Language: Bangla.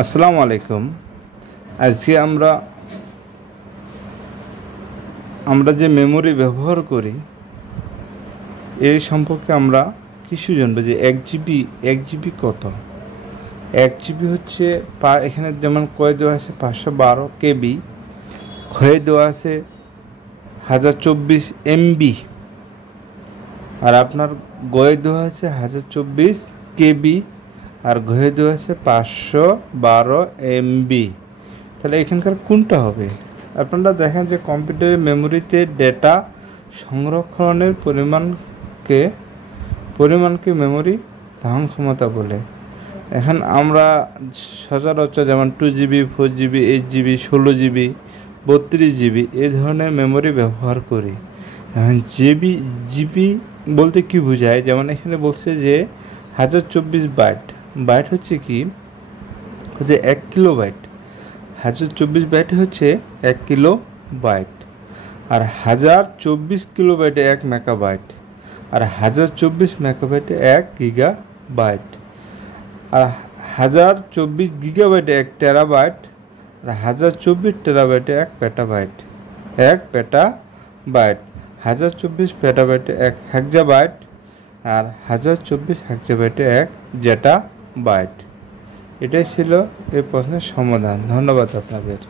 আসসালামু আলাইকুম। আজকে আমরা যে মেমোরি ব্যবহার করি এই সম্পর্কে আমরা কিছু জানবো যে এক জিবি কত। এক জিবি হচ্ছে এখানে যেমন কয়ে দেওয়া আছে 512 KB, ক্ষয়ে দেওয়া আছে 1024 MB, আর আপনার গয়ে দেওয়া আছে 1024 KB, আর ঘয়ে দেওয়া আছে 512 MB। তাহলে এখানকার কোনটা হবে? আপনারা দেখেন যে কম্পিউটারের মেমোরিতে ডেটা সংরক্ষণের পরিমাণকে মেমোরি ধারণ ক্ষমতা বলে। এখন আমরা সচরাচর যেমন 2GB, 4GB, 8GB, 16GB, 32GB এই ধরনের মেমোরি ব্যবহার করি। এখন জিবি বলতে কি বোঝায়? যেমন এখানে বলছে যে 1024 বাইট হচ্ছে কি, হচ্ছে 1 কিলোবাইট। 1024 বাইট হচ্ছে 1 কিলোবাইট, আর 1024 কিলোবাইটে 1 মেগাবাইট, আর 1024 মেগাবাইটে 1 গিগাবাইট, আর 1024 গিগাবাইটে 1 টেরাবাইট, আর 1024 টেরাবাইটে 1 পেটাবাইট। 1024 পেটাবাইটে 1 হেক্সাবাইট, আর 1024 হেক্সাবাইটে 1 জেটাবাইট। এটাই ছিল এই প্রশ্নের সমাধান। ধন্যবাদ আপনাদের।